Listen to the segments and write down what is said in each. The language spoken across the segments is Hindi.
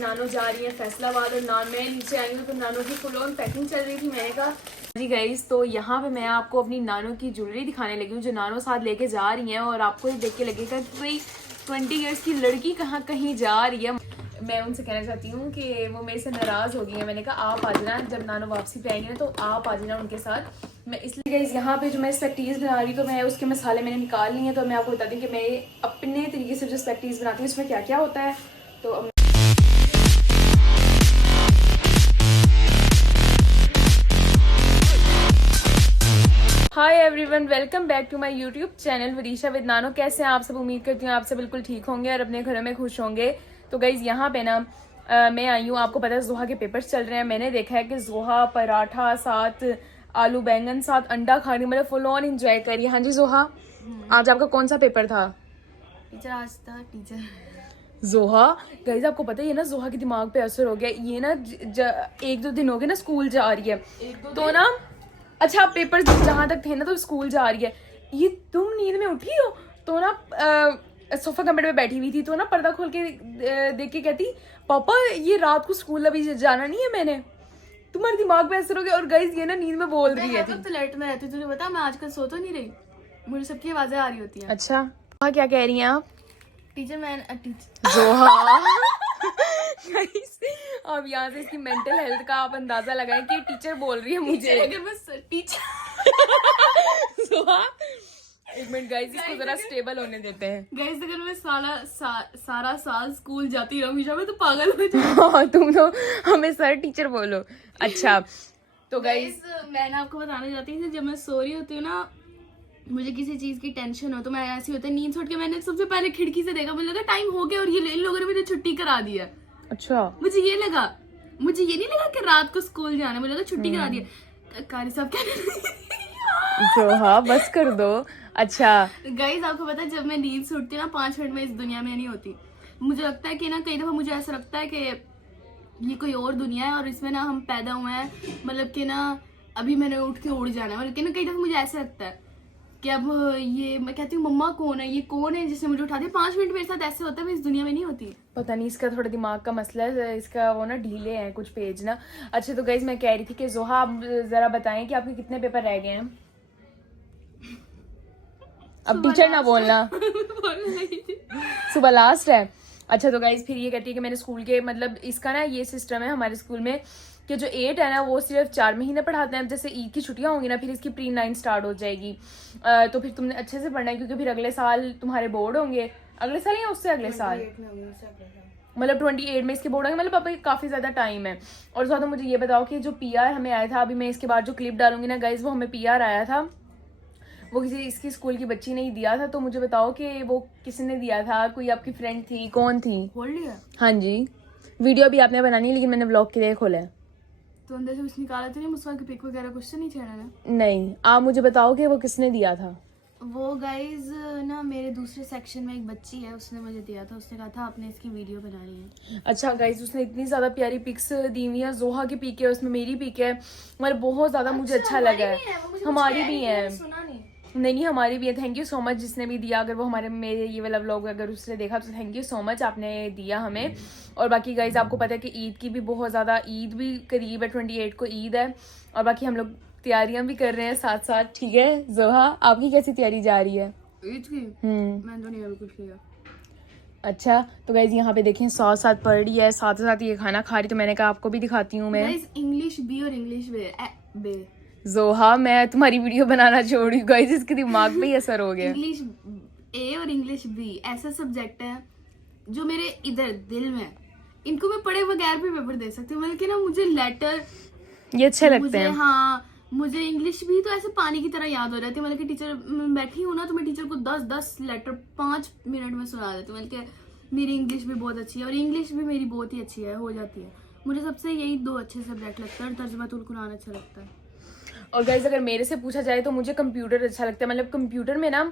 नानो जा रही है फैसलाबाद और मैं नीचे आई हूँ तो नानो की फुल ऑन पैकिंग चल रही थी। मैंने कहा जी गाइस, तो यहाँ पे मैं आपको अपनी नानो की ज्वेलरी दिखाने लगी हूँ जो नानो साथ लेके जा रही हैं, और आपको देख के लगेगा कि भाई 20 ईयर्स की लड़की कहाँ कहीं जा रही है। मैं उनसे कहना चाहती हूँ कि वो मेरे से नाराज़ हो गई है। मैंने कहा आप आ जाना, जब नानो वापसी पे आएंगे ना तो आप आ जाना उनके साथ। मैं इसलिए गाइस यहाँ पे जो मैं स्पेक्टीज बना रही हूँ तो मैं उसके मसाले मैंने निकाल लिए हैं। तो मैं आपको बता दूँ कि मैं अपने तरीके से जो स्पेक्टीज बनाती हूँ उसमें क्या क्या होता है। तो hi everyone, welcome back to my YouTube channel Varisha with Nano. कैसे हैं आप सब? उम्मीद करती हूँ आप सब बिल्कुल ठीक होंगे और अपने घरों में खुश होंगे। तो गाइज यहाँ पे ना मैं आई हूँ, आपको पता है जोहा के पेपर्स चल रहे हैं। मैंने देखा है कि जोहा पराठा साथ आलू बैंगन साथ अंडा खाने मतलब फुल ऑन एंजॉय करी। हाँ जी जोहा, आज आपका कौन सा पेपर था? टीचर आज था टीचर। जोहा गाइज आपको पता है ये ना जोहा के दिमाग पे असर हो गया। ये ना एक दो दिन हो गए ना स्कूल जा रही है तो ना अच्छा पेपर जहाँ तक थे ना तो स्कूल जा रही है। ये तुम नींद में उठी हो तो ना सोफा कमरे में बैठी हुई थी तो ना पर्दा खोल के देख के कहती पापा ये रात को स्कूल अभी जाना नहीं है मैंने। तुम्हारे दिमाग पे असर हो गया। और गाइस ये ना नींद में बोल रही है। तो फ्लैट में रहती, तुझे पता मैं आजकल सो तो नहीं रही, मुझे सबकी आवाजें आ रही होती हैं। अच्छा क्या कह रही हैं आप? टीचर मैं टीचर जोहा अब यहाँ से इसकी मेंटल हेल्थ का आप अंदाजा लगाएं कि टीचर बोल रही है मुझे। अगर मैं टीचर जोहा एक मिनट गाइस, इसको जरा स्टेबल होने देते हैं। गाइस अगर मैं सारा साल स्कूल जाती हमेशा में तो पागल हो जाऊँ। तुम तो हमें सर टीचर बोलो। अच्छा तो गाइस मैं ना आपको बताना चाहती थी, जब मैं सो रही होती हूँ ना मुझे किसी चीज की टेंशन हो तो मैं ऐसी होता है नींद छूट के मैंने सबसे पहले खिड़की से देखा, मुझे लगा टाइम हो गया और ये इन लोगों ने मुझे छुट्टी करा दी है। अच्छा मुझे ये नहीं लगा कि रात को स्कूल जाना है, मुझे लगा छुट्टी करा दी है। कारी साहब क्या जोहा बस कर दो। अच्छा गाइस आपको पता है जब मैं नींद छूटती है ना 5 मिनट में इस दुनिया में नहीं होती। मुझे लगता है कि ना कई दफा मुझे ऐसा लगता है कि ये कोई और दुनिया है और इसमें ना हम पैदा हुए हैं, मतलब कि ना अभी मैंने उठ के उड़ जाना है। लेकिन कई दफा मुझे ऐसा लगता है कि अब ये मैं कहती हूँ मम्मा कौन है, ये कौन है जिसने मुझे उठा दिया। 5 मिनट मेरे साथ ऐसे होता है, मैं इस दुनिया में नहीं होती। पता नहीं इसका थोड़ा दिमाग का मसला है, इसका वो ना ढीले हैं कुछ पेज ना। अच्छा तो गाइस मैं कह रही थी कि जोहा आप जरा बताएं कि आपके कितने पेपर रह गए हैं? अब टीचर ना बोलना सुबह लास्ट है। अच्छा तो गाइस फिर ये कहती है कि मैंने स्कूल के मतलब इसका ना ये सिस्टम है हमारे स्कूल में कि जो 8 है ना वो सिर्फ 4 महीने पढ़ाते हैं। अब जैसे ईद की छुट्टियां होंगी ना फिर इसकी प्री-9 स्टार्ट हो जाएगी। तो फिर तुमने अच्छे से पढ़ना है क्योंकि फिर अगले साल तुम्हारे बोर्ड होंगे। अगले साल या उससे अगले साल मतलब 28 में इसके बोर्ड होंगे। मतलब अब काफी ज्यादा टाइम है। और साथ मुझे ये बताओ कि जो PR हमें आया था, अभी मैं इसके बाद जो क्लिप डालूंगी ना गाइज वो हमें PR आया था, वो किसी इसकी स्कूल की बच्ची ने ही दिया था। तो मुझे बताओ कि वो किसने दिया था? कोई आपकी फ्रेंड थी? कौन थी? खोल लिया? हाँ जी, वीडियो भी आपने बनानी है लेकिन मैंने व्लॉग के लिए खोला है। तो अंदर से कुछ निकाला तो नहीं, मुझसे की पिक वगैरह कुछ तो नहीं छेड़ा ना? नहीं, आप मुझे बताओ कि वो किसने दिया था? वो गाइज ना मेरे दूसरे सेक्शन में एक बच्ची है, उसने मुझे दिया था। उसने कहा था आपने इसकी वीडियो बनानी है। अच्छा गाइज उसने इतनी ज्यादा प्यारी पिक्स दी हुई है। जोहा की पिक है, उसमें मेरी पिक है, मतलब बहुत ज्यादा मुझे अच्छा लगा है। हमारी भी है, नहीं हमारी भी है। थैंक यू सो मच जिसने भी दिया। अगर वो हमारे मेरे ये वाला व्लॉग अगर उसने देखा तो थैंक यू सो मच, आपने दिया हमें। और बाकी गाइज आपको पता है कि ईद की भी बहुत ज़्यादा, ईद भी करीब है, 28 को ईद है और बाकी हम लोग तैयारियां भी कर रहे हैं साथ साथ। ठीक है जोहा, आपकी कैसी तैयारी जा रही है ईद की? मैंने तो नहीं अभी कुछ किया। अच्छा तो गाइज यहाँ पे देखें साथ साथ पढ़ रही है, साथ साथ ये खाना खा रही। तो मैंने कहा आपको भी दिखाती हूँ मैं। इंग्लिश बी और इंग्लिश बे जोहा मैं तुम्हारी वीडियो बनाना छोड़ रही हूँ गाइस, इसके दिमाग पे ही असर हो गया। इंग्लिश ए और इंग्लिश बी ऐसा सब्जेक्ट है जो मेरे इधर दिल में, इनको मैं पढ़े बगैर भी पेपर दे सकती हूँ। बल्कि ना मुझे लेटर ये अच्छे लगते हैं। हाँ मुझे इंग्लिश भी तो ऐसे पानी की तरह याद हो जाती है। मतलब कि टीचर बैठी हूँ ना तो मैं टीचर को 10 लेटर 5 मिनट में सुना देती हूँ। बल्कि मेरी इंग्लिश भी बहुत अच्छी है और इंग्लिश भी मेरी बहुत ही अच्छी है, हो जाती है। मुझे सबसे यही 2 अच्छे सब्जेक्ट लगता है। तर्जुमातुल कुरान अच्छा लगता है। और गाइज अगर मेरे से पूछा जाए तो मुझे कंप्यूटर अच्छा लगता है। मतलब कंप्यूटर में ना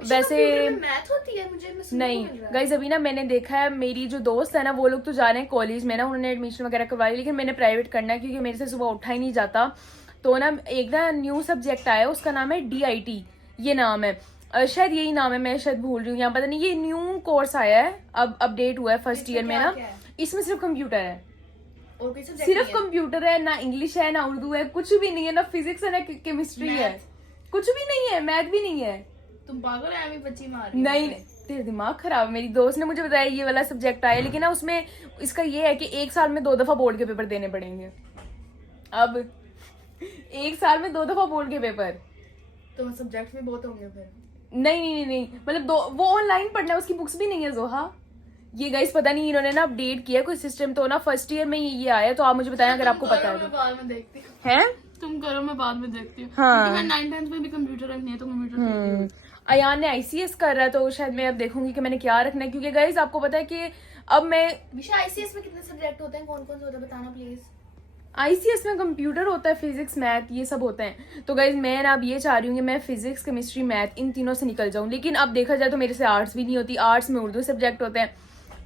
वैसे मैथ होती है मुझे नहीं गाइज, अभी ना मैंने देखा है मेरी जो दोस्त है ना वो लोग तो जा रहे हैं कॉलेज में ना, उन्होंने एडमिशन वगैरह करवाई, लेकिन मैंने प्राइवेट करना है क्योंकि मेरे से सुबह उठा ही नहीं जाता। तो ना एक ना न्यू सब्जेक्ट आया, उसका नाम है DIT, ये नाम है शायद यही नाम है, मैं शायद भूल रही हूँ यहाँ, पता नहीं। ये न्यू कोर्स आया है, अब अपडेट हुआ है फर्स्ट ईयर में ना। इसमें सिर्फ कंप्यूटर है, और कोई सब्जेक्ट सिर्फ कंप्यूटर है, ना इंग्लिश है ना उर्दू है, कुछ भी नहीं है, ना फिजिक्स है ना केमिस्ट्री है, कुछ भी नहीं है, मैथ भी नहीं है। तुम पागल है, मैं बच्ची मार रही हूँ। नहीं, तेरे दिमाग खराब है। मेरी दोस्त ने मुझे बताया ये वाला सब्जेक्ट आया, लेकिन ना उसमें इसका ये है कि 1 साल में 2 दफा बोर्ड के पेपर देने पड़ेंगे। अब 1 साल में 2 दफा बोर्ड के पेपर, तो सब्जेक्ट में बहुत होंगे फिर। नहीं, मतलब वो ऑनलाइन पढ़ना है, उसकी बुक्स भी नहीं है जोहा। ये गाइस पता नहीं इन्होंने ना अपडेट किया कोई सिस्टम, तो ना फर्स्ट ईयर में ये आया, तो आप मुझे बताएं अगर आपको पता है तो। बाद में देखती हूँ। हैं? तुम करो, मैं बाद में देखती हूँ। हाँ। मैं 9th-10th में भी कंप्यूटर रखनी है तो कंप्यूटर। अयान ने ICS कर रहा है, तो शायद मैं अब देखूंगी कि मैंने क्या रखना है, क्योंकि गाइस आपको पता है कि अब मैं विशा ICS में कितने सब्जेक्ट होते हैं, कौन कौन से होते हैं बताना प्लीज। ICS में कंप्यूटर होता है, फिजिक्स मैथ ये सब होते हैं। तो गाइज मैं ना अब ये चाह रही हूँ कि मैं फिजिक्स केमिस्ट्री मैथ इन तीनों से निकल जाऊँ, लेकिन अब देखा जाए तो मेरे से आर्ट्स भी नहीं होती, आर्ट्स में उर्दू सब्जेक्ट होते हैं,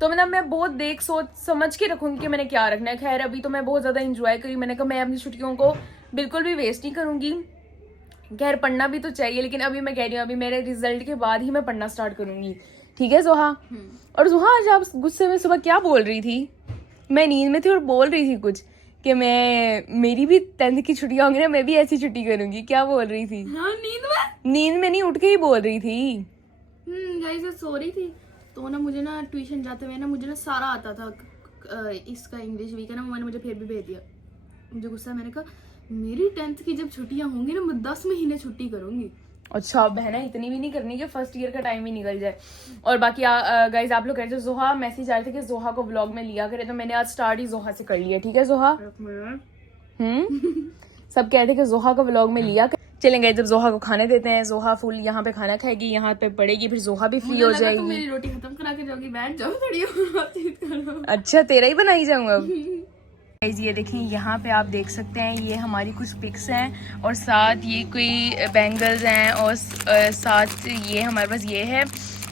तो मतलब मैं बहुत देख सोच समझ के रखूंगी कि मैंने क्या रखना है। खैर अभी तो मैं बहुत ज़्यादा इंजॉय करी, मैंने कहा मैं अपनी छुट्टियों को बिल्कुल भी वेस्ट नहीं करूँगी। खैर पढ़ना भी तो चाहिए, लेकिन अभी मैं कह रही हूँ अभी मेरे रिजल्ट के बाद ही मैं पढ़ना स्टार्ट करूँगी, ठीक है जोहा? और जोहा आज आप गुस्से में सुबह क्या बोल रही थी? मैं नींद में थी और बोल रही थी कुछ कि मेरी भी 10th की छुट्टियां होंगी ना, मैं भी ऐसी छुट्टी करूंगी, क्या बोल रही थी? हाँ, नींद में नहीं, उठ के ही बोल रही थी। गाइस सो रही थी तो ना मुझे ना ट्यूशन जाते हुए ना मुझे ना सारा आता था, इसका इंग्लिश वीक है ना, मैंने मुझे फिर भी भेज दिया। मुझे गुस्सा, मैंने कहा मेरी 10th की जब छुट्टियां होंगी ना मैं 10 महीने छुट्टी करूंगी। अच्छा बहना इतनी भी नहीं करनी कि फर्स्ट ईयर का टाइम ही निकल जाए। और बाकी गाइज आप लोग कह रहे थे जोहा मैसेज आ रहे थे कि जोहा को व्लॉग में लिया करे, तो मैंने आज स्टार्ट ही जोहा से कर लिया, ठीक है जोहा? सब कहते कि जोहा को व्लॉग में लिया कर। चलेंगे जब जोहा को खाने देते हैं, जोहा फुल यहाँ पे खाना खाएगी, यहाँ पे पड़ेगी, फिर जोहा भी फ्री हो जाएगी। मेरी रोटी खत्म करा के जाओगी, बैठ जाओ थोड़ी। अच्छा तेरा ही बनाई जाऊंगा अब। ये देखिए यहाँ पे आप देख सकते हैं, ये हमारी कुछ पिक्स हैं और साथ ये कोई बैंगल्स हैं और साथ ये हमारे पास ये है,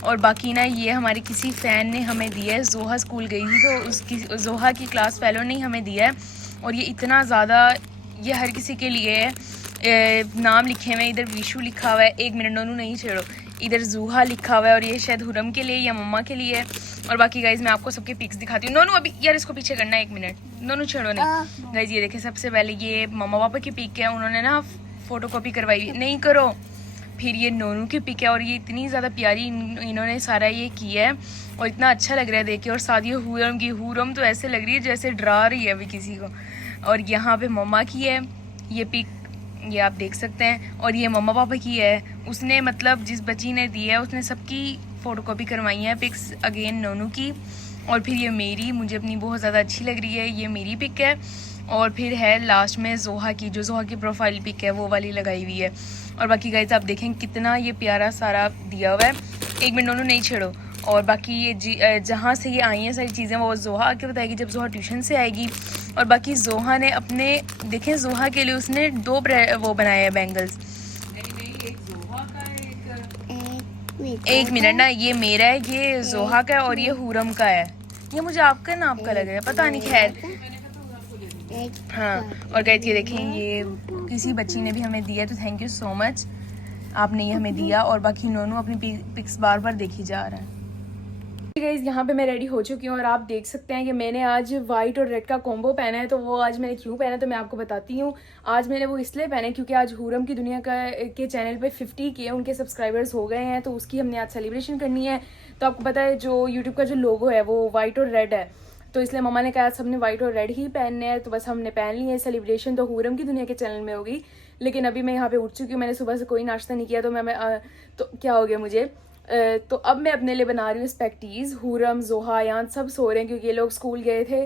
और बाकी ना ये हमारे किसी फ़ैन ने हमें दिया है। जोहा स्कूल गई थी तो उसकी जोहा की क्लास फेलो ने हमें दिया है, और ये इतना ज़्यादा ये हर किसी के लिए है। नाम लिखे हुए हैं, इधर विशु लिखा हुआ है, 1 मिनट नोनू नहीं छेड़ो, इधर जूहा लिखा हुआ है, और ये शायद हुरम के लिए या मम्मा के लिए है। और बाकी गाइज मैं आपको सबके पिक्स दिखाती हूँ। नोनू अभी यार इसको पीछे करना है, 1 मिनट, नोनू छेड़ो नहीं। गाइज ये देखे सबसे पहले ये मम्मा पापा की पिक है, उन्होंने ना फोटो कॉपी करवाई, नहीं करो। फिर ये नोनू की पिक है, और ये इतनी ज़्यादा प्यारी इन्होंने सारा ये किया है और इतना अच्छा लग रहा है देख के। और साथ ये हुरम की, हुरम तो ऐसे लग रही है जैसे डरा रही है अभी किसी को। और यहाँ पे मम्मा की है ये पिक, ये आप देख सकते हैं, और ये मम्मा पापा की है। उसने मतलब जिस बच्ची ने दी है उसने सबकी फ़ोटोकॉपी करवाई है पिक्स, अगेन नोनू की। और फिर ये मेरी, मुझे अपनी बहुत ज़्यादा अच्छी लग रही है, ये मेरी पिक है। और फिर है लास्ट में जोहा की, जो जोहा की प्रोफाइल पिक है वो वाली लगाई हुई है। और बाकी गाइस आप देखें कितना ये प्यारा सारा दिया हुआ है। 1 मिनट नोनू नहीं छेड़ो। और बाकी ये जहाँ से ये आई हैं सारी चीज़ें वो जोहा आके बताएगी जब जोहा ट्यूशन से आएगी। और बाकी जोहा ने अपने देखें जोहा के लिए उसने 2 वो बनाए हैं बैंगल्स। एक मिनट ना, ये मेरा है, ये जोहा का है, और ये हुरम का है। ये मुझे आपका ना आपका लग रहा है, पता नहीं, खैर हाँ। और गाइस ये देखें, ये किसी बच्ची ने भी हमें दिया, तो थैंक यू सो मच, आपने ये हमें दिया। और बाकी नोनू अपनी पिक्स बार बार देखी जा रहा है। गाइस यहाँ पे मैं रेडी हो चुकी हूँ, और आप देख सकते हैं कि मैंने आज वाइट और रेड का कॉम्बो पहना है। तो वो आज मैंने क्यों पहना तो मैं आपको बताती हूँ। आज मैंने वो इसलिए पहना है क्योंकि आज हुरम की दुनिया के चैनल पे 50K उनके सब्सक्राइबर्स हो गए हैं, तो उसकी हमने आज सेलिब्रेशन करनी है। तो आपको पता है जो यूट्यूब का जो लोगो है वो वाइट और रेड है, तो इसलिए मम्मा ने कहा सबने वाइट और रेड ही पहनने हैं, तो बस हमने पहन ली है। सेलिब्रेशन तो हुरम की दुनिया के चैनल में होगी, लेकिन अभी मैं यहाँ पे उठ चुकी हूँ, मैंने सुबह से कोई नाश्ता नहीं किया, तो तो क्या हो गया मुझे, तो अब मैं अपने लिए बना रही हूँ स्पेक्टीज। हुरम जोहा यान सब सो रहे हैं क्योंकि ये लोग स्कूल गए थे,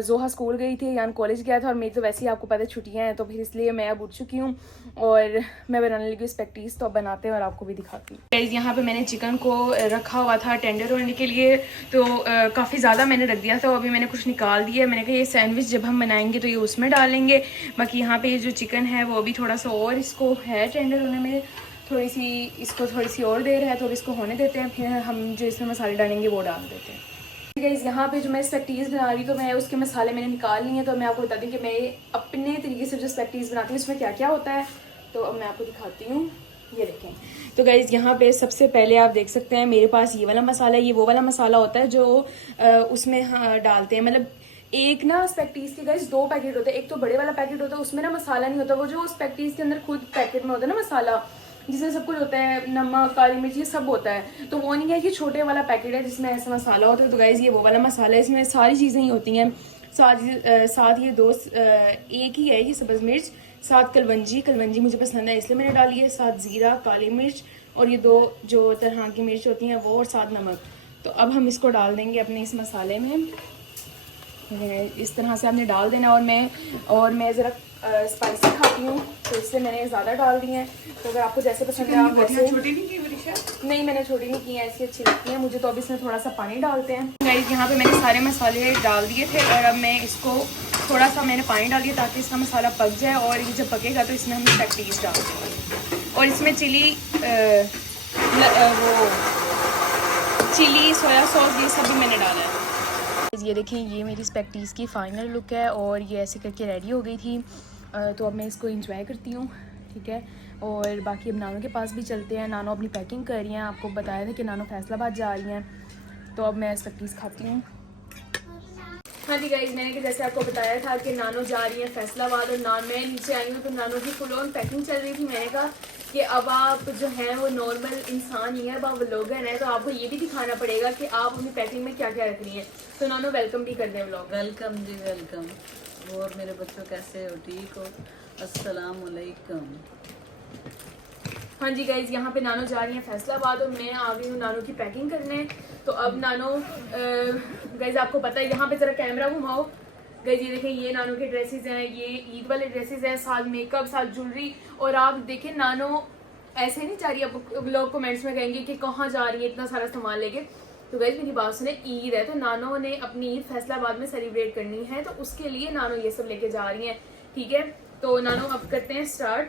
जोहा स्कूल गई थी, यान कॉलेज गया था, और मेरी तो वैसे ही आपको पता है छुट्टियाँ हैं, तो फिर इसलिए मैं अब उठ चुकी हूँ और मैं बनाने लगी स्पेक्टीज। तो अब बनाते हैं और आपको भी दिखाती हूँ। यहाँ पे मैंने चिकन को रखा हुआ था टेंडर होने के लिए, तो काफ़ी ज़्यादा मैंने रख दिया था, अभी मैंने कुछ निकाल दिया। मैंने कहा ये सैंडविच जब हम बनाएंगे तो ये उसमें डालेंगे। बाकी यहाँ पे ये जो चिकन है वो अभी थोड़ा सा और इसको है टेंडर होने में, इसको थोड़ी सी और देर है, तो इसको होने देते हैं, फिर हम जो इसमें मसाले डालेंगे वो डाल देते हैं। गाइस यहाँ पे जो मैं स्पेक्टीज बना रही, तो मैं उसके मसाले मैंने निकाल लिए हैं। तो मैं आपको बता दी कि मैं अपने तरीके से जो स्पेक्टीज बनाती हूँ उसमें क्या क्या होता है, तो अब मैं आपको दिखाती हूँ। ये देखें। तो गाइज यहाँ पे सबसे पहले आप देख सकते हैं मेरे पास ये वाला मसाला है। ये वो वाला मसाला होता है जो उसमें डालते हैं, मतलब एक ना स्पेक्टीज के गाइज 2 पैकेट होते हैं। एक तो बड़े वाला पैकेट होता है, उसमें ना मसाला नहीं होता, वो जो स्पेक्टीज के अंदर खुद पैकेट में होता है ना मसाला, जिसमें सब कुछ होता है, नमक, काली मिर्च, ये सब होता है। तो वो नहीं है कि छोटे वाला पैकेट है जिसमें ऐसा मसाला होता है। तो गाइज ये वो वाला मसाला है, इसमें सारी चीज़ें ही होती हैं। साथ ये 2 एक ही है ये सब्ज़ मिर्च, 7 कलवंजी मुझे पसंद है इसलिए मैंने डाली है, 7 ज़ीरा, काली मिर्च और ये 2 जो तरह की मिर्च होती हैं वो, और 7 नमक। तो अब हम इसको डाल देंगे अपने इस मसाले में। इस तरह से आपने डाल देना। और मैं ज़रा स्पाइसी खाती हूँ तो इसलिए मैंने ज़्यादा डाल दी हैं। तो अगर आपको जैसे पसंद है आप वैसे। छोटी नहीं की वरीशा? नहीं, मैंने छोटी नहीं की है, ऐसी अच्छी लगती है मुझे। तो अब इसमें थोड़ा सा पानी डालते हैं। गाइस यहाँ पे मैंने सारे मसाले डाल दिए थे और अब मैं इसको थोड़ा सा मैंने पानी डाल दिया ताकि इसका मसाला पक जाए। और ये जब पकेगा तो इसमें हम स्पेक्टीज डाल देंगे और इसमें चिली सोया सॉस ये सब भी मैंने डाला है। ये देखें, ये मेरी स्पेक्टीज़ की फ़ाइनल लुक है और ये ऐसे करके रेडी हो गई थी। तो अब मैं इसको इंजॉय करती हूँ, ठीक है। और बाकी अब नानो के पास भी चलते हैं। नानो अपनी पैकिंग कर रही हैं, आपको बताया था कि नानो फैसलाबाद जा रही हैं। तो अब मैं स्पेक्टीज़ खाती हूँ। हाँ जी गाइज, मैंने कि जैसे आपको बताया था कि नानो जा रही है फैसलाबाद और मैं नीचे आई हूँ तो नानो की फुल ऑन पैकिंग चल रही थी। मैंने कहा कि अब आप जो हैं वो नॉर्मल इंसान ही है, अब आप व्लॉगर हैं तो आपको ये भी दिखाना पड़ेगा कि आप अपनी पैकिंग में क्या क्या रख रही हैं। तो नानो वेलकम भी कर दें व्लॉग। वेलकम जी, वेलकम। और मेरे बच्चों कैसे हो? ठीक हो? अस्सलाम वालेकुम। हाँ जी गाइज, यहाँ पे नानो जा रही है फैसलाबाद और मैं आ गई हूँ नानो की पैकिंग करने। तो अब नानो गाइज आपको पता है, यहाँ पे ज़रा कैमरा घुमाओ। गाइज ये देखें, ये नानो के ड्रेसेस हैं, ये ईद वाले ड्रेसेस हैं, साथ मेकअप, साथ ज्वेलरी। और आप देखें नानो ऐसे नहीं जा रही, अब लोग कमेंट्स में कहेंगे कि कहाँ जा रही है इतना सारा सामान लेके। तो गाइज मेरी बात सुने, ईद है तो नानो ने अपनी ईद फैसलाबाद में सेलिब्रेट करनी है तो उसके लिए नानो ये सब लेके जा रही हैं, ठीक है। तो नानो अब करते हैं स्टार्ट।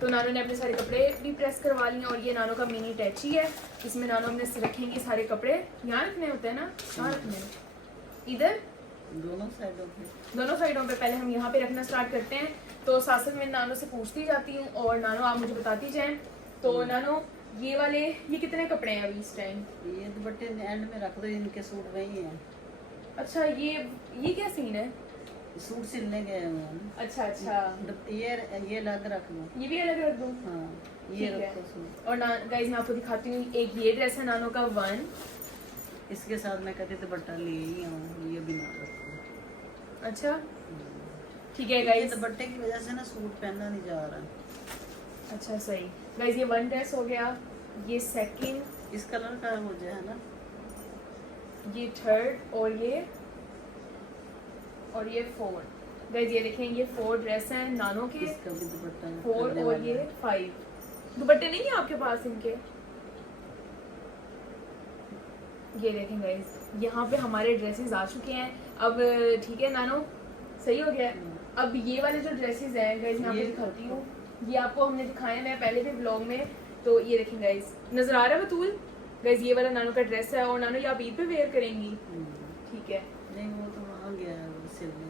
तो नानो ने अपने सारे कपड़े भी प्रेस करवा लिए और ये नानो का मिनी टैची है, इसमें नानो अपने रखेंगे सारे कपड़े। यहाँ रखने होते हैं ना, कहाँ रखने हैं? इधर दोनों साइडों पे। पहले हम यहाँ पे रखना स्टार्ट करते हैं। तो साथ साथ मैं नानो से पूछती जाती हूँ और नानो आप मुझे बताती जाएं। तो नानो ये वाले ये कितने कपड़े हैं अभी इस टाइम? ये दुपट्टे एंड में रख दो, इनके सूट वही हैं। अच्छा, ये क्या सीन है? सूट सिलने गए हुए हैं। अच्छा, ये अलग रख दो। ये भी अलग रख दूँ? हाँ, ये रखो सूट। और गाइस मैं आपको दिखाती हूँ, एक ये ड्रेस है नानो का 1, इसके साथ मैं कहती दुपट्टा ले ही आऊँ, ये भी ना रखो। अच्छा ठीक है गाइस। दुपट्टे की वजह से ना सूट पहनना नहीं जा रहा। अच्छा सही। गाइस ये 1 ड्रेस हो गया, ये 2nd, इस कलर का हो जाए ना, ये 3rd और ये 4। गाइस ये देखें, ये 4 ड्रेस हैं नानो के, इसका भी दुपट्टा 4 और ये 5। दुपट्टे नहीं है आपके पास इनके? ये देखें गाइस, यहाँ पे हमारे ड्रेसेस आ चुके हैं। अब ठीक है नानो, सही हो गया। अब ये वाले जो ड्रेसेस हैं गाइस मैं आपको दिखाती हूँ, ये आपको हमने दिखाए मैं पहले भी ब्लॉग में। तो ये देखें गाइस, नजर आ रहा है बतूल? गाइस ये वाला नानो का ड्रेस है और नानो ये आप ईद पे वेयर करेंगी, ठीक है? नहीं, वो तो वहाँ गया है सिलने।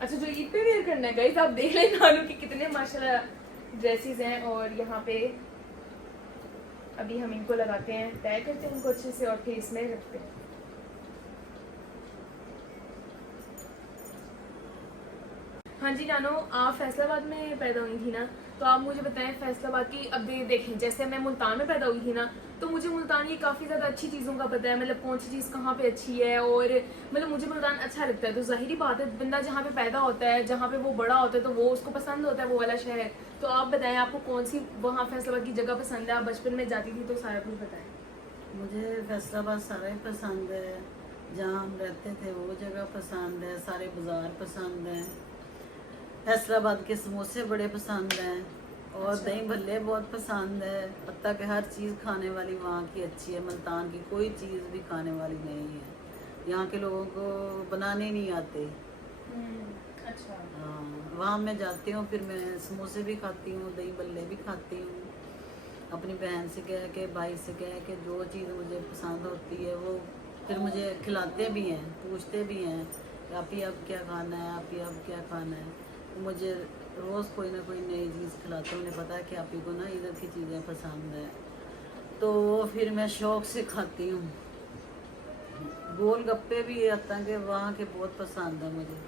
अच्छा, जो ईद पे वेयर करना है गाइस, आप देख लें नानो के कितने माशाल्लाह ड्रेसेस हैं। और यहाँ पे अभी हम इनको लगाते हैं, तय करते हैं इनको अच्छे से और फिर इसमें रखते हैं। हाँ जी नानो, आप फैसलाबाद में पैदा हुई थी ना, तो आप मुझे बताएं फैसलाबाद की। अब देखें, जैसे मैं मुल्तान में पैदा हुई थी ना, तो मुझे मुल्तान की काफ़ी ज़्यादा अच्छी चीज़ों का पता है, मतलब कौन सी चीज़ कहाँ पे अच्छी है। और मतलब मुझे मुल्तान अच्छा लगता है। तो ज़ाहिरी बात है, बंदा जहाँ पे पैदा होता है, जहाँ पे वो बड़ा होता है, तो वो उसको पसंद होता है वो वाला शहर। तो आप बताएं आपको कौन सी वहाँ फैसलाबाद की जगह पसंद है? आप बचपन में जाती थी तो सारा कुछ बताएं। मुझे फैसलाबाद सारा ही पसंद है, जहाँ हम रहते थे वो जगह पसंद है, सारे बाज़ार पसंद हैं। फैसलाबाद के समोसे बड़े पसंद हैं और अच्छा। दही भल्ले बहुत पसंद है। पता कि हर चीज़ खाने वाली वहाँ की अच्छी है, मुल्तान की कोई चीज़ भी खाने वाली नहीं है। यहाँ के लोगों को बनाने नहीं आते। अच्छा। हाँ, वहाँ मैं जाती हूँ, फिर मैं समोसे भी खाती हूँ, दही भल्ले भी खाती हूँ। अपनी बहन से कह के, भाई से कह के जो चीज़ मुझे पसंद होती है वो फिर मुझे खिलाते भी हैं, पूछते भी हैं कि आप ही अब क्या खाना है, आप ही अब क्या खाना है। मुझे रोज़ कोई ना कोई नई चीज़ खिलाते हैं। उन्हें पता है कि आप ही को ना इधर की चीज़ें पसंद है, तो फिर मैं शौक से खाती हूँ। गोलगप्पे भी आता के वहाँ के बहुत पसंद है मुझे।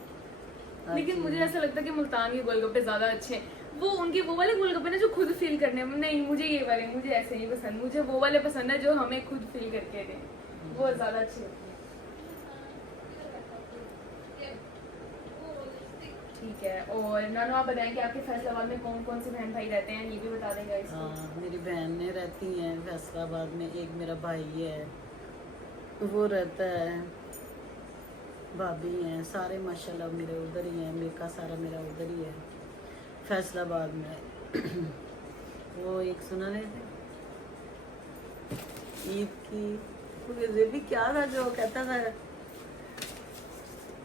लेकिन मुझे ऐसा लगता है कि मुल्तान के गोलगप्पे ज्यादा अच्छे हैं। वो उनके वो वाले गोलगप्पे ना जो खुद फील करने में, नहीं मुझे ये वाले, मुझे ऐसे नहीं पसंद, मुझे वो वाले पसंद है जो हमें खुद फील करके दें, वो ज्यादा अच्छे होते हैं। ठीक है। और नानो आप बताएं कि आपके फैसलाबाद में कौन कौन से बहन भाई रहते हैं, ये भी बता देंगे इसको। हाँ, मेरी बहनें रहती हैं फैसलाबाद में, एक मेरा भाई है वो रहता है, भाभी हैं, सारे माशाल्लाह मेरे उधर ही हैं, मेका सारा मेरा उधर ही है फैसलाबाद में। वो एक सुना रहे थे ईद की, ये भी क्या था जो कहता था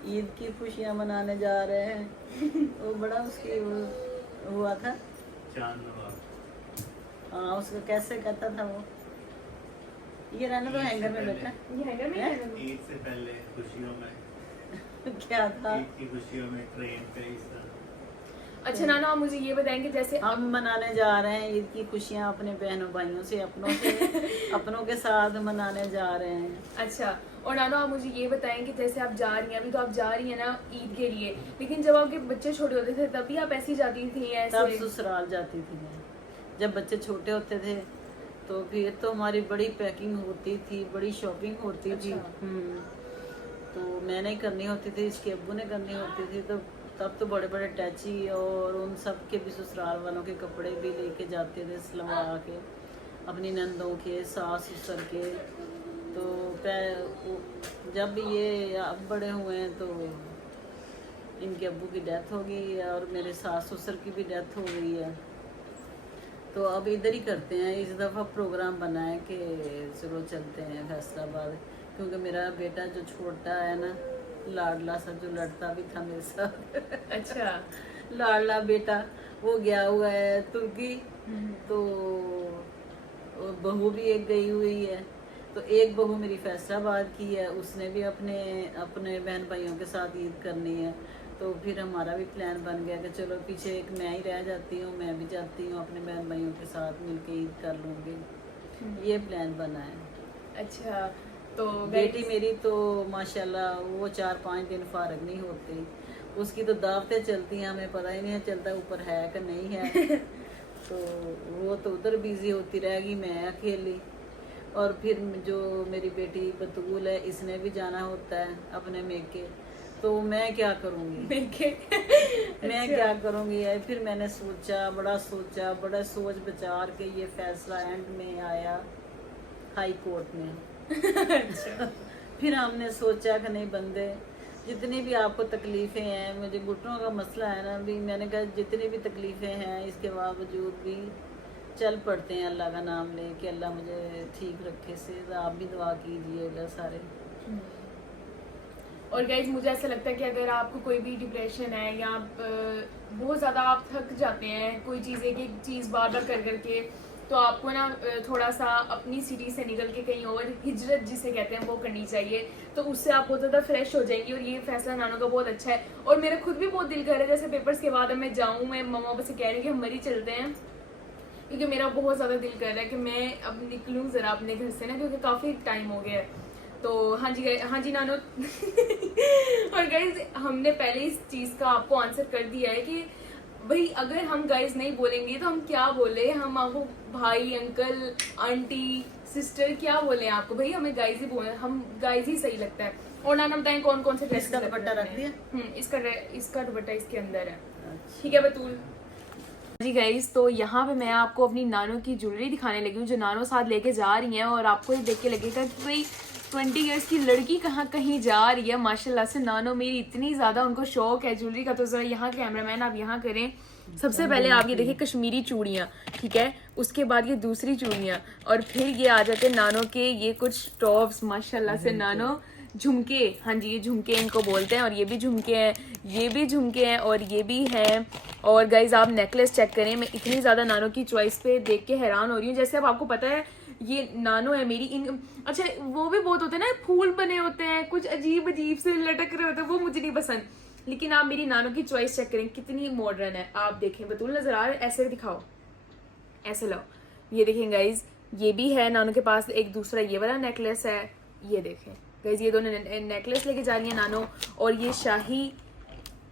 ईद की खुशियाँ मनाने जा रहे हैं, वो बड़ा उसकी वो हुआ था। हाँ, उसको कैसे कहता था वो, ये रहना तो हैंगर में बेटा, ये हैंगर में हैं? है ना? ईद से पहले खुशियों में, क्या था। ईद की खुशियों में ट्रेन पे इस तरह। अच्छा नानो आप मुझे ये बताएंगे जैसे हम मनाने जा रहे हैं ईद की खुशियाँ अपने बहनों भाइयों से, अपनों के साथ मनाने जा रहे हैं। अच्छा, और नानो आप मुझे ये बताएं कि जैसे आप जा रही हैं, अभी तो आप जा रही हैं ना ईद के लिए, लेकिन जब आपके बच्चे छोटे होते थे तभी आप ऐसी जाती थी तब ऐसे? ससुराल जाती थी मैं, जब बच्चे छोटे होते थे तो फिर तो हमारी बड़ी पैकिंग होती थी, बड़ी शॉपिंग होती थी। अच्छा। तो मैंने ही करनी होती थी, इसके अब्बू ने करनी होती थी, तो तब तो बड़े बड़े टैची और उन सब के भी ससुराल वालों के कपड़े भी लेके जाते थे सिलवा के, अपनी नंदों के, सास ससुर के। तो जब ये अब बड़े हुए हैं तो इनके अब्बू की डेथ हो गई और मेरे सास ससुर की भी डेथ हो गई है, तो अब इधर ही करते हैं। इस दफ़ा प्रोग्राम बना है कि चलो चलते हैं फैसलाबाद, क्योंकि मेरा बेटा जो छोटा है ना, लाडला सा जो लड़ता भी था मेरे साथ अच्छा। लाडला बेटा, वो गया हुआ है तुर्की, तो बहू भी एक गई हुई है, तो एक बहू मेरी फैसलाबाद की है, उसने भी अपने अपने बहन भाइयों के साथ ईद करनी है। तो फिर हमारा भी प्लान बन गया कि चलो पीछे एक मैं ही रह जाती हूँ, मैं भी जाती हूँ अपने बहन भाइयों के साथ मिलके ईद कर लूँगी। ये प्लान बना है। अच्छा, तो बेटी मेरी तो माशाल्लाह वो 4-5 दिन फारग नहीं होती, उसकी तो दावतें चलती हैं, हमें पता ही नहीं चलता ऊपर है कि नहीं है। तो वो तो उधर बिजी होती रहेगी, मैं अकेली। और फिर जो मेरी बेटी बतूल है, इसने भी जाना होता है अपने मेके, तो मैं क्या करूँगी मैं क्या करूँगी है। फिर मैंने सोचा, बड़ा सोच विचार के ये फैसला एंड में आया हाई कोर्ट में। अच्छा। फिर हमने सोचा कि नहीं बंदे, जितनी भी आपको तकलीफ़ें हैं, मुझे घुटनों का मसला है ना, भी मैंने कहा जितनी भी तकलीफ़ें हैं इसके बावजूद भी चल पड़ते हैं अल्लाह का नाम ले कि अल्लाह मुझे ठीक रखे से। आप भी दुआ कीजिएगा सारे। और गाइज मुझे ऐसा लगता है कि अगर आपको कोई भी डिप्रेशन है या आप बहुत ज़्यादा आप थक जाते हैं कोई चीज़ एक एक चीज़ बार बार कर करके, तो आपको ना थोड़ा सा अपनी सिटी से निकल के कहीं और हिजरत जिसे कहते हैं वो करनी चाहिए, तो उससे आप बहुत ज़्यादा फ्रेश हो जाएंगी। और ये फैसला नानो का बहुत अच्छा है, और मेरा खुद भी बहुत दिल कर रहा है जैसे पेपर्स के बाद अब मैं जाऊँ, मैं मम्मा पापा से कह रही हूँ कि हम मरी चलते हैं, क्योंकि मेरा बहुत ज़्यादा दिल कर रहा है कि मैं अब निकलूँ ज़रा अपने घर से ना, क्योंकि काफ़ी टाइम हो गया है। तो हाँ जी नानो। और गाइज हमने पहले इस चीज़ का आपको आंसर कर दिया है कि भाई अगर हम गाइज नहीं बोलेंगे तो हम क्या बोले, हम आपको भाई अंकल आंटी सिस्टर क्या बोले आपको, भाई हमें गाइज ही बोले, हम गाइज ही सही लगता है। और नाना बताएं कौन कौन से ड्रेस इसका दुपट्टा रख दिया? इसका दुपट्टा इसके अंदर है। ठीक है बतूल जी। गाइज तो यहाँ पे मैं आपको अपनी नानो की ज्वेलरी दिखाने लगी हूँ जो नानो साथ लेके जा रही हैं, और आपको ये देख के लगेगा कि भाई 20 इयर्स की लड़की कहीं जा रही है। माशाल्लाह से नानो मेरी इतनी ज़्यादा उनको शौक है ज्वेलरी का। तो ज़रा यहाँ कैमरामैन आप यहाँ करें, सबसे पहले आप ये देखिए कश्मीरी चूड़ियाँ, ठीक है, उसके बाद ये दूसरी चूड़ियाँ, और फिर ये आ जाते नानो के ये कुछ टॉप्स, माशाल्लाह से नानो झुमके, हाँ जी ये झुमके इनको बोलते हैं, और ये भी झुमके हैं, ये भी झुमके हैं, और ये भी हैं। और गाइज आप नेकलेस चेक करें, मैं इतनी ज़्यादा नानो की चॉइस पे देख के हैरान हो रही हूँ। जैसे अब आपको पता है ये नानो है मेरी, इन अच्छा वो भी बहुत होते हैं ना, फूल बने होते हैं कुछ अजीब अजीब से लटक रहे होते हैं, वो मुझे नहीं पसंद। लेकिन आप मेरी नानो की चॉइस चेक करें कितनी मॉडर्न है। आप देखें, बतूल नजर आ रहा है? ऐसे दिखाओ, ऐसे लाओ, ये देखें गाइज, ये भी है नानो के पास एक दूसरा ये वाला नेकलेस है, ये देखें गाइज, ये दोनों नेकलेस लेके जा रही है नानो। और ये शाही,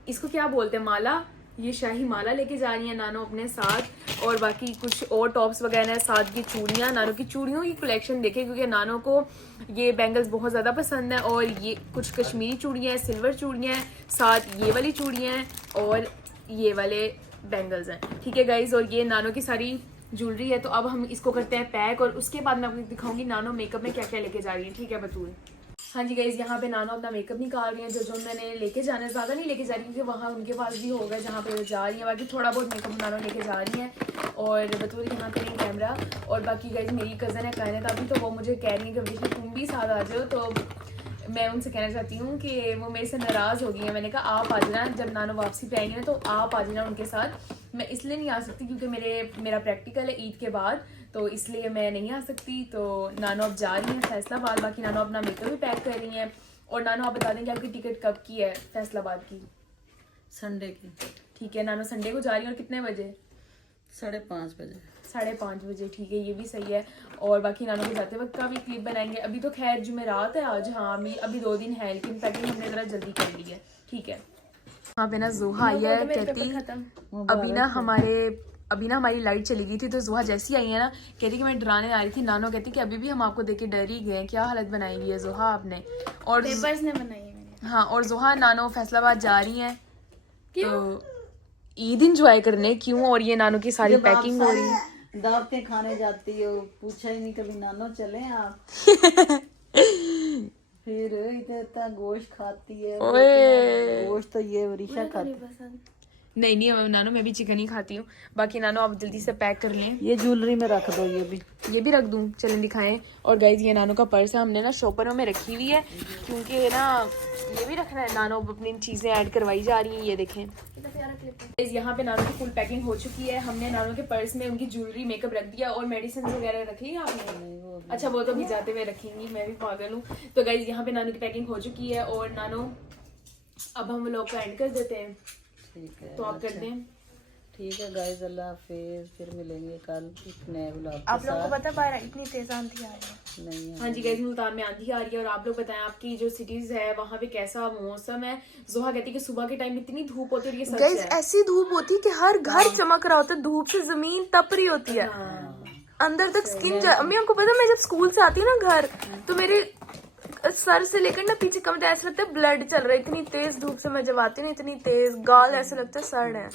इसको क्या बोलते हैं, माला, ये शाही माला लेके जा रही है नानो अपने साथ। और बाकी कुछ और टॉप्स वगैरह है, साथ की चूड़ियाँ, नानो की चूड़ियों की कलेक्शन देखें क्योंकि नानो को ये बैंगल्स बहुत ज़्यादा पसंद है। और ये कुछ कश्मीरी चूड़ियाँ हैं, सिल्वर चूड़ियाँ हैं, साथ ये वाली चूड़ियाँ हैं और ये वाले बैंगल्स हैं, ठीक है गाइज। और ये नानो की सारी ज्वेलरी है। तो अब हम इसको करते हैं पैक और उसके बाद मैं आपको दिखाऊंगी नानो मेकअप में क्या क्या लेके जा रही है, ठीक है बतूल। हाँ जी गाइज, यहाँ पे नानो अपना मेकअप निकाल रही है, जो मैंने लेके जाना है, ज़्यादा नहीं लेके जा रही क्योंकि वहाँ उनके पास भी होगा जहाँ पे वो जा रही है, बाकी थोड़ा बहुत मेकअप नानो लेके जा रही है। और बतूल यहाँ करें कैमरा। और बाकी गाइज मेरी कज़न है कायनात अभी, तो वो मुझे कह रही है कि विशी तुम भी साथ आ जाओ। तो मैं उनसे कहना चाहती हूँ कि वो मेरे से नाराज़ हो गई है। मैंने कहा आप आ जाना, जब नानो वापसी पे आएंगे ना तो आप आ जाना उनके साथ। मैं इसलिए नहीं आ सकती क्योंकि मेरा प्रैक्टिकल है ईद के बाद, तो इसलिए मैं नहीं आ सकती। तो नानो अब जा रही है फैसलाबाद, बाकी नानो अपना मेकअप भी पैक कर रही हैं। और नानो आप बता दें कि आपकी टिकट कब की है फैसलाबाद की? संडे की। ठीक है, नानो संडे को जा रही है। और कितने बजे? 5:30 बजे। 5:30 बजे, ठीक है, ये भी सही है। और बाकी नानो के जाते वक्त का भी क्लिप बनाएंगे। अभी तो खैर जुमेरात है आज, हाँ अभी 2 दिन है, लेकिन पैकिंग हमने ज़रा जल्दी कर ली है, ठीक है। यहाँ पे ना जोहा आई है, कहती अभी ना हमारी लाइट चली गई थी, तो जोहा जैसी आई है ना कहती कि मैं डराने आ रही थी। नानो कहती कि अभी भी हम आपको देख के डर ही गए, क्या हालत बनाई हुई है जोहा आपने। और पेपर्स ने बनाई है मैंने। हाँ, और जोहा नानो फैसलाबाद जा रही हैं तो ईद इंजॉय करने, क्यों? और ये नानो की सारी पैकिंग हो रही है। दावतें खाने जाती हो, पूछा ही नहीं कभी नानो चले आप। फिर इतना गोश्त खाती है, गोश्त तो ये वरीशा खाती। नहीं नानो, मैं भी चिकन ही खाती हूँ। बाकी नानो आप जल्दी से पैक कर लें। ये ज्वेलरी में रख दो, ये भी रख दूँ, चलें दिखाएं। और गाइज ये नानो का पर्स है, हमने ना शॉपरों में रखी हुई है क्योंकि ना ये भी रखना है। नानो अपनी चीज़ें ऐड करवाई जा रही हैं, ये देखें। यहाँ पे नानो की फुल पैकिंग हो चुकी है। हमने नानो के पर्स में उनकी ज्वेलरी, मेकअप रख दिया और मेडिसिन वगैरह रखी है आपने? अच्छा, वो तो भी जाते हुए रखेंगी, मैं भी पागल हूँ। तो गाइज यहाँ पे नानो की पैकिंग हो चुकी है और नानो अब हम लोग का एंड कर देते हैं, ठीक है। तो आप कर दें। ठीक है गाइस, अल्लाह हाफिज, फिर मिलेंगे कल एक नए व्लॉग। आप लोगों को पता बाहर इतनी तेज आंधी आ रही है? नहीं। हाँ जी गाइस, मुल्तान में आंधी आ रही है। और आप लोग बताएं आपकी जो सिटीज है वहाँ पे कैसा मौसम है? जोहा कहती है कि सुबह के टाइम इतनी धूप होती है और ये सच गाइस है। ऐसी धूप होती है कि हर घर चमक रहा होता है, धूप से जमीन तप रही होती है, अंदर तक स्किन। अम्मी आपको पता है मैं जब स्कूल से आती हूँ ना घर, तो मेरे सर से लेकर ना पीछे कमर ऐसा लगता है ब्लड चल रहा है, इतनी तेज धूप से मैं जब आती हूँ ना, इतनी तेज गाल ऐसा लगता है सड़ है।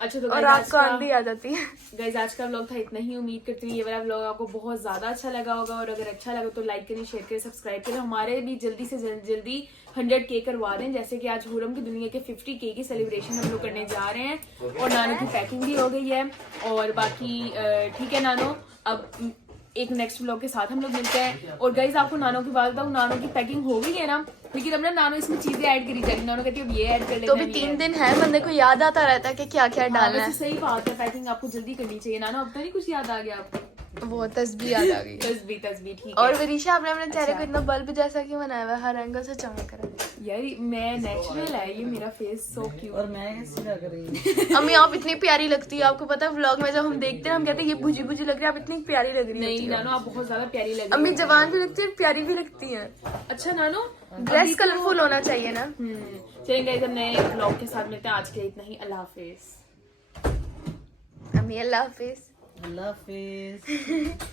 अच्छा, तो और आग का आंधी आ जाती है। गाइस आज का व्लॉग था इतना ही। उम्मीद करती हूँ ये वाला व्लॉग आपको बहुत ज्यादा अच्छा लगा होगा। और अगर अच्छा लगा तो लाइक करें, शेयर करें, सब्सक्राइब करें। हमारे भी जल्दी से जल्दी 100K करवा दें, जैसे कि आज हुरम की दुनिया के 50K की सेलिब्रेशन हम लोग करने जा रहे हैं। और नानो की पैकिंग भी हो गई है। और बाकी ठीक है नानो, अब एक नेक्स्ट व्लॉग के साथ हम लोग मिलते हैं। और गाइज आपको नानो की बात बताऊँ, नानो की पैकिंग हो गई है ना, लेकिन अब ना नानो इसमें चीजें ऐड करी जा रही है। नानो कहती है अब ये ऐड कर लेते तो भी 3 दिन है, बंदे को याद आता रहता है कि क्या क्या डालना है। सही बात है, पैकिंग आपको जल्दी करनी चाहिए। नानो अब तो नहीं कुछ याद आ गया आपको? वो तस्बीह याद आ गई। तस्बीह ठीक है। और विरीशा आपने अपने चेहरे को इतना बल्ब जैसा क्यों बनाया हुआ है, हर एंगल से चमक रहा है? यार मैं नेचुरल है ये मेरा फेस, सो क्यूट। और मैं कैसी लग रही हूँ? अम्मी आप इतनी प्यारी लगती है, आपको पता है व्लॉग में जब हम देखते हैं हम कहते हैं ये बुझी बुझी लग रही है, आप इतनी प्यारी लग रही है। नहीं नानो, आप बहुत ज्यादा प्यारी लग रही अम्मी जवान भी लगती है, प्यारी भी लगती है। अच्छा नानो, ड्रेस कलरफुल होना चाहिए ना। चलिए गाइस, अब नए व्लॉग के साथ मिलते हैं। आज के लिए इतना ही, अल्लाह हाफिज। अम्मी अल्लाह हाफिज। अल्लाह हाफिज।